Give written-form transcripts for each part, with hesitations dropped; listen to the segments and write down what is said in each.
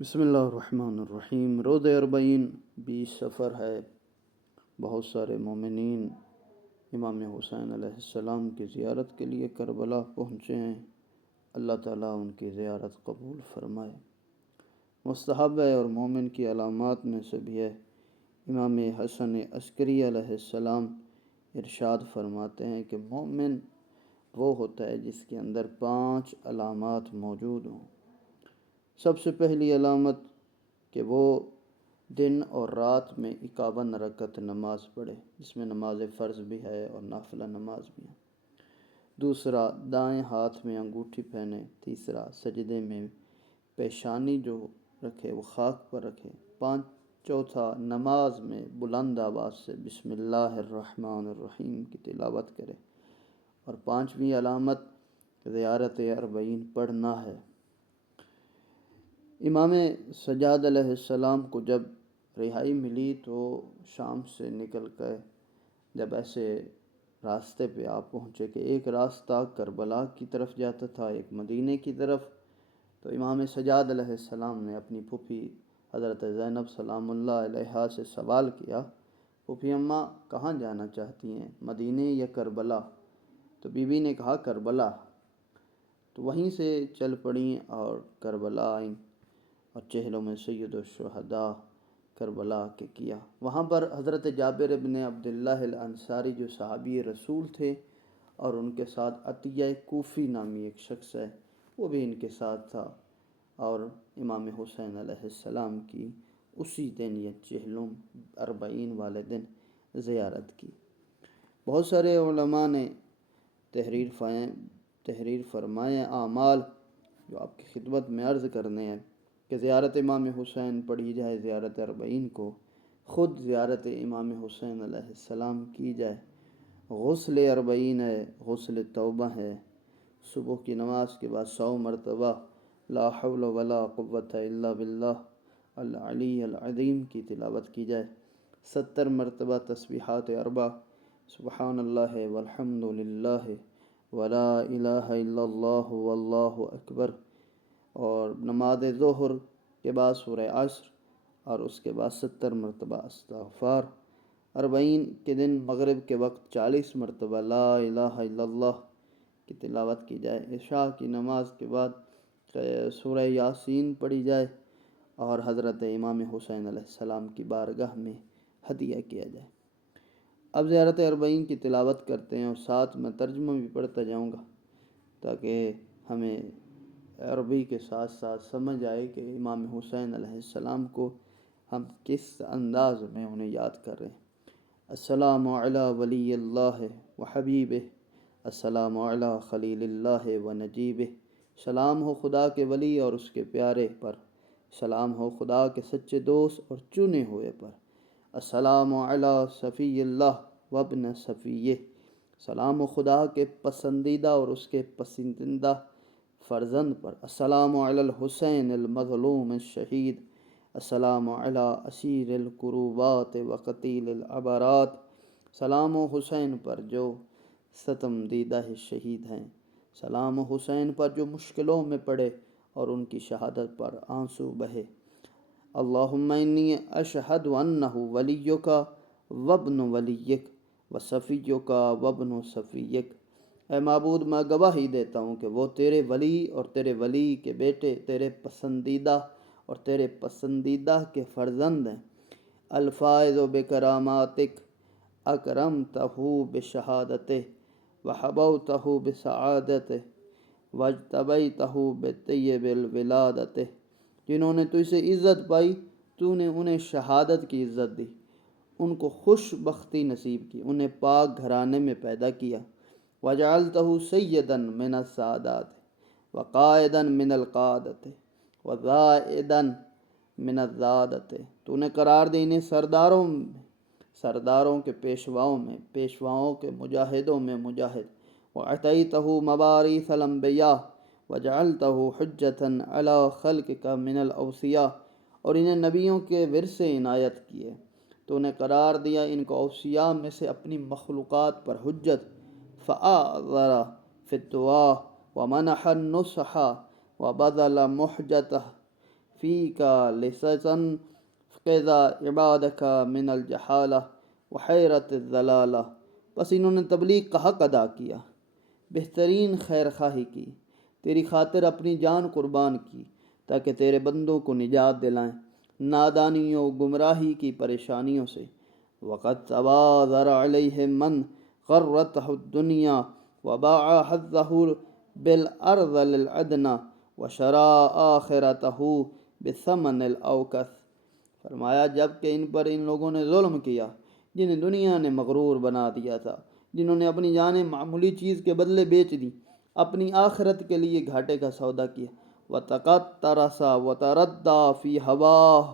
بسم اللہ الرحمن الرحیم۔ روز اربعین 20 سفر ہے۔ بہت سارے مومنین امام حسین علیہ السلام کی زیارت کے لیے کربلا پہنچے ہیں۔ اللہ تعالیٰ ان کی زیارت قبول فرمائے۔ مستحب ہے اور مومن کی علامات میں سے بھی ہے۔ امام حسن عسکری علیہ السلام ارشاد فرماتے ہیں کہ مومن وہ ہوتا ہے جس کے اندر 5 علامات موجود ہوں۔ سب سے پہلی علامت کہ وہ دن اور رات میں 51 رکعت نماز پڑھے، جس میں نماز فرض بھی ہے اور نافلہ نماز بھی ہے۔ دوسرا، دائیں ہاتھ میں انگوٹھی پہنے۔ تیسرا، سجدے میں پیشانی جو رکھے وہ خاک پر رکھے۔ چوتھا، نماز میں بلند آواز سے بسم اللہ الرحمن الرحیم کی تلاوت کرے۔ اور 5ویں علامت زیارت اربعین پڑھنا ہے۔ امام سجاد علیہ السلام کو جب رہائی ملی تو شام سے نکل کر جب ایسے راستے پہ آپ پہنچے کہ ایک راستہ کربلا کی طرف جاتا تھا، ایک مدینے کی طرف، تو امام سجاد علیہ السلام نے اپنی پھوپھی حضرت زینب سلام اللہ علیہا سے سوال کیا، پھوپھی اماں کہاں جانا چاہتی ہیں، مدینے یا کربلا؟ تو بیوی نے کہا کربلا۔ تو وہیں سے چل پڑیں اور کربلا آئیں اور چہلوں میں سید الشہداء کربلا کے کیا۔ وہاں پر حضرت جابر بن عبداللہ الانصاری جو صحابی رسول تھے، اور ان کے ساتھ عطیہ کوفی نامی ایک شخص ہے، وہ بھی ان کے ساتھ تھا، اور امام حسین علیہ السلام کی اسی دن یا چہلوں اربعین والے دن زیارت کی۔ بہت سارے علماء نے تحریر فرمائے اعمال جو آپ کی خدمت میں عرض کرنے ہیں کہ زیارت امام حسین پڑھی جائے، زیارت اربعین کو خود زیارت امام حسین علیہ السلام کی جائے۔ غسل اربعین ہے، غسل توبہ ہے، صبح کی نماز کے بعد 100 مرتبہ لا حول ولا قوة الا باللہ العلی العظیم کی تلاوت کی جائے، 70 مرتبہ تسبیحات اربع، سبحان اللہ والحمد للہ ولا الہ الا اللہ واللہ اکبر، اور نماز ظہر کے بعد سورہ عصر، اور اس کے بعد 70 مرتبہ استغفار۔ اربعین کے دن مغرب کے وقت 40 مرتبہ لا الہ الا اللہ کی تلاوت کی جائے۔ عشاء کی نماز کے بعد سورہ یاسین پڑھی جائے اور حضرت امام حسین علیہ السلام کی بارگاہ میں ہدیہ کیا جائے۔ اب زیارت اربعین کی تلاوت کرتے ہیں اور ساتھ میں ترجمہ بھی پڑھتا جاؤں گا تاکہ ہمیں عربی کے ساتھ ساتھ سمجھ آئے کہ امام حسین علیہ السلام کو ہم کس انداز میں انہیں یاد کر رہے ہیں۔ السلام علی ولی اللہ و حبیبہ، السلام علی خلیل اللہ و نجیبہ، سلام ہو خدا کے ولی اور اس کے پیارے پر، سلام ہو خدا کے سچے دوست اور چنے ہوئے پر، السلام علی صفی اللہ و ابن صفیہ، سلام ہو خدا کے پسندیدہ اور اس کے پسندیدہ فرزند پر، السلام علی الحسین المظلوم الشہید، السلام علی اسیر الکروبات و قتیل العبرات، سلام و حسین پر جو ستم دیدہ شہید ہیں، سلام و حسین پر جو مشکلوں میں پڑے اور ان کی شہادت پر آنسو بہے۔ اللہم انی اشہد انہ ولیک وابن ولیک وصفیک وابن صفیک، اے معبود میں گواہی دیتا ہوں کہ وہ تیرے ولی اور تیرے ولی کے بیٹے، تیرے پسندیدہ اور تیرے پسندیدہ کے فرزند ہیں۔ الفائز بکراماتک اکرمتہ بشہادتہ وحبوتہ بسعادتہ واجتبیتہ بطیب الولادتہ، جنہوں نے تجھ سے عزت پائی تو نے انہیں شہادت کی عزت دی، ان کو خوش بختی نصیب کی، انہیں پاک گھرانے میں پیدا کیا۔ وجعلتہ سیدا من السادات وقائدا من القادۃ وزائدا من الزادۃ، تو نے قرار دی انہیں سرداروں کے پیشواؤں میں، پیشواؤں کے مجاہدوں میں مجاہد، وعطیتہ مواریث الانبیاء وجعلتہ حجۃ علی خلقک من الاوصیاء، اور انہیں نبیوں کے ورثے عنایت کیے، تو نے قرار دیا ان کو اوصیاء میں سے اپنی مخلوقات پر حجت۔ فآذر فی الدعاء ومنح النصح وبذل محجتہ فيك لسسا فقذا عبادك من الجحالة وحيرة الضلالة. بس انہوں نے تبلیغ کا حق ادا کیا، بہترین خیر خواہی کی، تیری خاطر اپنی جان قربان کی تاکہ تیرے بندوں کو نجات دلائیں نادانیوں گمراہی کی پریشانیوں سے۔ وقد تبادر علیہ من غرته الدنیا وباع حظه بالارض للعدنى وشرا آخرته بثمن الاوکث۔ فرمایا جب کہ ان پر ان لوگوں نے ظلم کیا جنہیں دنیا نے مغرور بنا دیا تھا، جنہوں نے اپنی جانیں معمولی چیز کے بدلے بیچ دی، اپنی آخرت کے لیے گھاٹے کا سودا کیا۔ وَتَقَطَّرَسَ وَتَرَدَّى فِي هَوَاهُ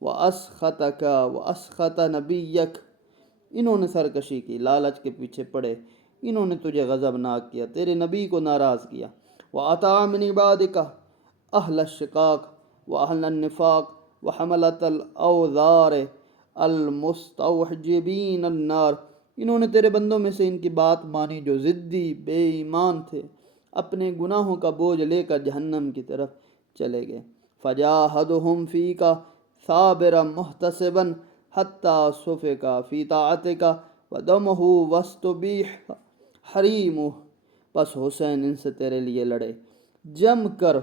وَأَسْخَطَكَ وَأَسْخَطَ نَبِيَّكَ۔ انہوں نے سرکشی کی، لالچ کے پیچھے پڑے، انہوں نے تجھے غضبناک کیا، تیرے نبی کو ناراض کیا۔ وَأَطَاعَ مِنْ عِبَادِكَ أَهْلَ الشِّقَاقِ وَأَهْلَ النِّفَاقِ وَحَمَلَةَ الْأَوْزَارِ المستوجبین النار۔ انہوں نے تیرے بندوں میں سے ان کی بات مانی جو ضدی بے ایمان تھے، اپنے گناہوں کا بوجھ لے کر جہنم کی طرف چلے گئے۔ فجاہدہم فیک صابرا محتسبا حتی سفک فی طاعتک ودمہ واستبیح حریمہ۔ پس حسین ان سے تیرے لیے لڑے جم کر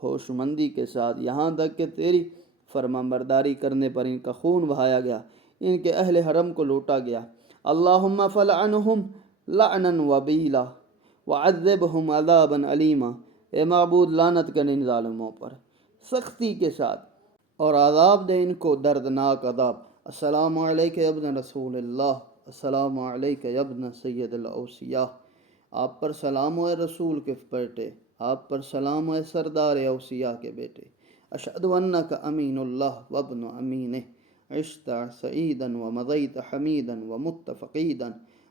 ہوش مندی کے ساتھ، یہاں تک کہ تیری فرما برداری کرنے پر ان کا خون بہایا گیا، ان کے اہل حرم کو لوٹا گیا۔ اللہم فلعنہم لعنا وبیلا وعذبہم عذابا علیما۔ اے معبود لعنت کر ان ظالموں پر سختی کے ساتھ اور عذاب دے ان کو دردناک عذاب۔ السلام علیک یا ابن رسول اللہ، السلام علیک یا ابن سید الاوصیاء۔ آپ پر سلام و رسول کے بیٹے، آپ پر سلام و سردار اوصیاء کے بیٹے۔ اشہد انک امین اللہ وابن امینہ، عشت سعیدا ومضیت حمیدا ومت فقیدا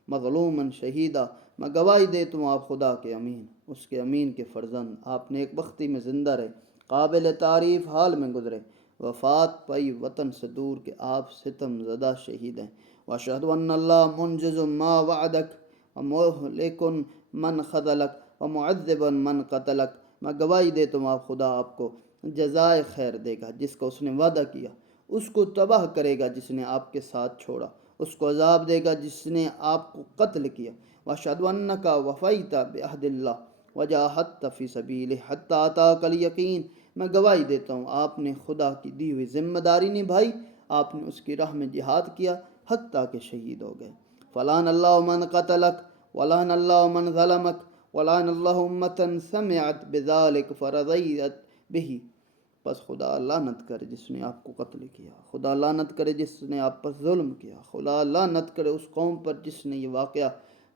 مظلوما شہیدا۔ میں گواہی دیتا ہوں آپ خدا کے امین، اس کے امین کے فرزند، آپ نیک بختی میں زندہ رہے، قابل تعریف حال میں گزرے، وفات پائی وطن سے دور کہ آپ ستم زدہ شہید ہیں۔ واشہد ان اللہ منجز ما وعدک ومہلک من خذلک ومعذب من قتلک۔ میں گواہی دیتا ہوں آپ خدا آپ کو جزائے خیر دے گا، جس کو اس نے وعدہ کیا، اس کو تباہ کرے گا جس نے آپ کے ساتھ چھوڑا، اس کو عذاب دے گا جس نے آپ کو قتل کیا۔ واشہد انک وفیت بعہد اللہ وجاہدت فی سبیلہ حتی اتاک الیقین۔ میں گواہی دیتا ہوں آپ نے خدا کی دی ہوئی ذمہ داری نبھائی، آپ نے اس کی راہ میں جہاد کیا حتیٰ کہ شہید ہو گئے۔ فلعن اللہ من قتلک ولعن اللہ من ظلمک ولعن اللہ امتا سمعت بذلک فرضیت بہ۔ بس خدا لعنت کرے جس نے آپ کو قتل کیا، خدا لعنت کرے جس نے آپ پر ظلم کیا، خدا لعنت کرے اس قوم پر جس نے یہ واقعہ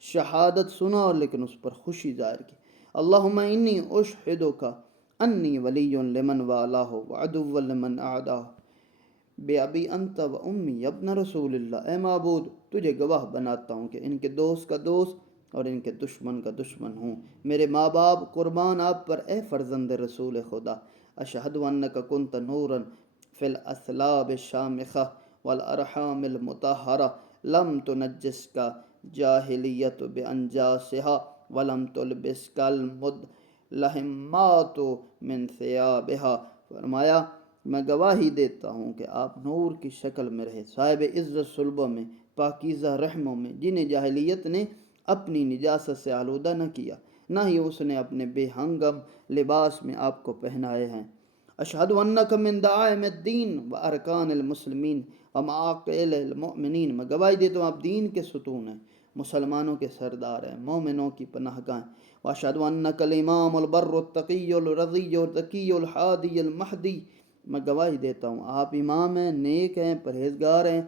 شہادت سنا اور لیکن اس پر خوشی ظاہر کی۔ اللہم انی اشہدک انی ولی لمن والاہ وعدو لمن اعداہ بے ابی انت و امی ابن رسول اللہ۔ اے معبود تجھے گواہ بناتا ہوں کہ ان کے دوست کا دوست اور ان کے دشمن کا دشمن ہوں، میرے ماں باپ قربان آپ پر اے فرزند رسول خدا۔ اشہد انک کنت نورا فی الاسلاب الشامخہ والارحام المطہرہ لم تنجسک جاہلیت بانجاسہا ولم تلبسک المدلہمات من ثیابہا۔ فرمایا میں گواہی دیتا ہوں کہ آپ نور کی شکل میں رہے، صاحب عزت صلبوں میں، پاکیزہ رحموں میں، جنہیں جاہلیت نے اپنی نجاست سے آلودہ نہ کیا، نہ ہی اس نے اپنے بے ہنگم لباس میں آپ کو پہنائے ہیں۔ اشہد انک من دعائم الدین و ارکان المسلمین و معاقل المؤمنین۔ میں گواہی دیتا ہوں آپ دین کے ستون ہیں، مسلمانوں کے سردار ہیں، مومنوں کی پناہ گاہ ہیں۔ واشہد انک الامام البر التقی الرضی الذکی الحادی المہدی۔ میں گواہی دیتا ہوں آپ امام ہیں، نیک ہیں، پرہیزگار ہیں،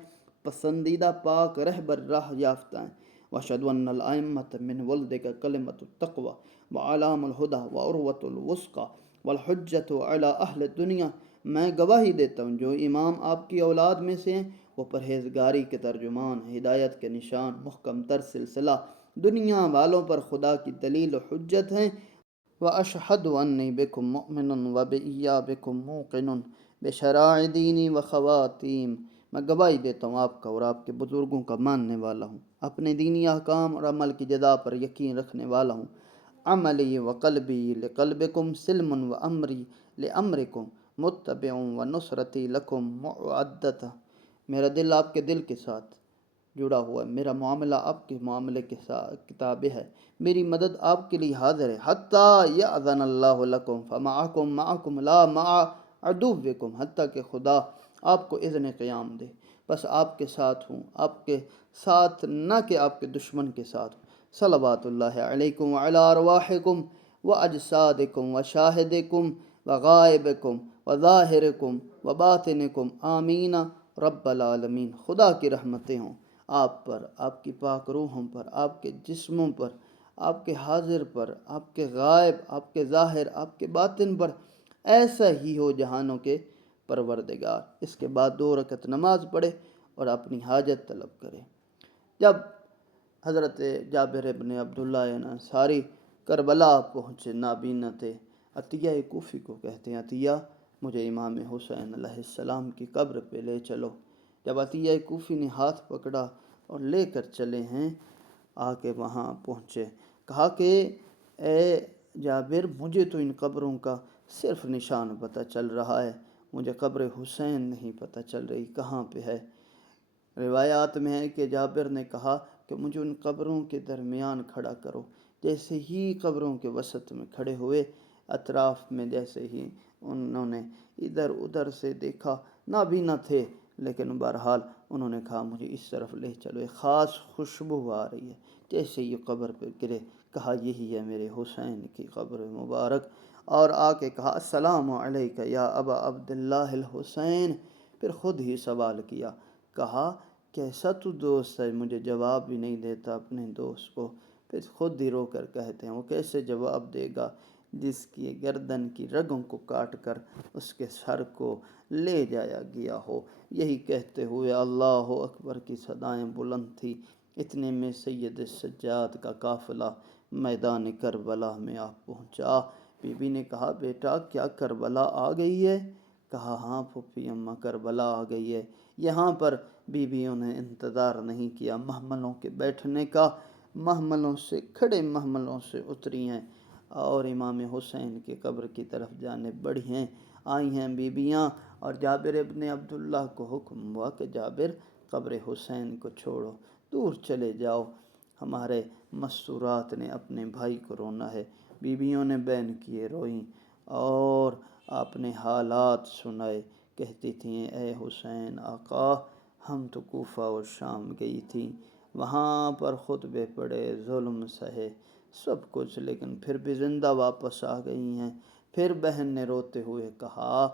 پسندیدہ پاک رہبر راہ یافتہ ہیں۔ واشہد ان الائمۃ من ولدک کلمۃ التقوی وعلام الہدی وعروۃ الوثقی والحجۃ علی اہل الدنیا۔ میں گواہی دیتا ہوں جو امام آپ کی اولاد میں سے ہیں وہ پرہیزگاری کے ترجمان، ہدایت کے نشان، محکم تر سلسلہ، دنیا والوں پر خدا کی دلیل و حجت ہیں۔ واشہد انی بکم مؤمن وبایابکم موقن بشرائع دینی وخواتیم۔ میں گواہی دیتا ہوں آپ کا اور آپ کے بزرگوں کا ماننے والا ہوں، اپنے دینی احکام اور عمل کی جزا پر یقین رکھنے والا ہوں۔ عملی و قلبی لقلبکم سلم و امری لامرکم متبع و نصرتی لکم معدت، میرا دل آپ کے دل کے ساتھ جڑا ہوا ہے، میرا معاملہ آپ کے معاملے کے ساتھ کتابیں ہے، میری مدد آپ کے لیے حاضر ہے، حتیٰ یأذن اللہ لکم فمعکم معکم لا مع عدوکم، حتیٰ کہ خدا آپ کو اذن قیام دے، بس آپ کے ساتھ ہوں، آپ کے ساتھ نہ کہ آپ کے دشمن کے ساتھ ہوں۔ صلوات اللہ علیکم وعلی ارواحکم واجسادکم وشاہدکم وغائبکم وظاہرکم وباطنکم آمین رب العالمین۔ خدا کی رحمتیں ہوں آپ پر، آپ کی پاک روحوں پر، آپ کے جسموں پر، آپ کے حاضر پر، آپ کے غائب، آپ کے ظاہر، آپ کے باطن پر، ایسا ہی ہو جہانوں کے پروردگار۔ اس کے بعد 2 رکعت نماز پڑھے اور اپنی حاجت طلب کرے۔ جب حضرت جابر ابن عبداللہ انصاری کربلا پہنچے، نابینا تھے، عطیہ کوفی کو کہتے ہیں، عطیہ مجھے امام حسین علیہ السلام کی قبر پہ لے چلو۔ جب عطیہ کوفی نے ہاتھ پکڑا اور لے کر چلے ہیں، آ کے وہاں پہنچے، کہا کہ اے جابر، مجھے تو ان قبروں کا صرف نشان پتہ چل رہا ہے، مجھے قبر حسین نہیں پتہ چل رہی کہاں پہ ہے۔ روایات میں ہے کہ جابر نے کہا کہ مجھے ان قبروں کے درمیان کھڑا کرو۔ جیسے ہی قبروں کے وسط میں کھڑے ہوئے، اطراف میں جیسے ہی انہوں نے ادھر ادھر سے دیکھا، نابینا تھے لیکن بہرحال انہوں نے کہا مجھے اس طرف لے چلو، ایک خاص خوشبو آ رہی ہے۔ جیسے یہ قبر پہ گرے، کہا یہی ہے میرے حسین کی قبر مبارک، اور آ کے کہا السلام علیک یا ابا عبداللہ الحسین۔ پھر خود ہی سوال کیا، کہا کیسا تو دوست ہے، مجھے جواب بھی نہیں دیتا اپنے دوست کو۔ پھر خود ہی رو کر کہتے ہیں وہ کیسے جواب دے گا جس کی گردن کی رگوں کو کاٹ کر اس کے سر کو لے جایا گیا ہو۔ یہی کہتے ہوئے اللہ اکبر کی صدائیں بلند تھی، اتنے میں سید السجاد کا قافلہ میدان کربلا میں آ پہنچا۔ بی بی نے کہا بیٹا کیا کربلا آ گئی ہے؟ کہا ہاں پھوپھی اماں کربلا آ گئی ہے۔ یہاں پر بیویوں نے انتظار نہیں کیا محملوں کے بیٹھنے کا، محملوں سے کھڑے محملوں سے اتری ہیں اور امام حسین کی قبر کی طرف جانے بڑھی ہیں، آئی ہیں بیویاں، اور جابر ابن عبداللہ کو حکم ہوا کہ جابر قبر حسین کو چھوڑو، دور چلے جاؤ، ہمارے مستورات نے اپنے بھائی کو رونا ہے۔ بیویوں نے بین کیے روئیں اور اپنے حالات سنائے، کہتی تھیں اے حسین آقا، ہم تو کوفہ اور شام گئی تھیں، وہاں پر خطبے پڑے، ظلم سہے، سب کچھ، لیکن پھر بھی زندہ واپس آ گئی ہیں۔ پھر بہن نے روتے ہوئے کہا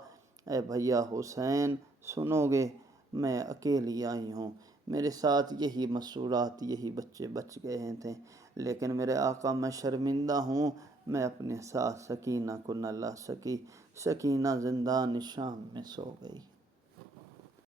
اے بھیا حسین سنو گے، میں اکیلی آئی ہوں، میرے ساتھ یہی مسورات، یہی بچے بچ گئے تھے، لیکن میرے آقا میں شرمندہ ہوں، میں اپنے ساتھ سکینہ کو نہ لا سکی، سکینہ زندان شام میں سو گئی۔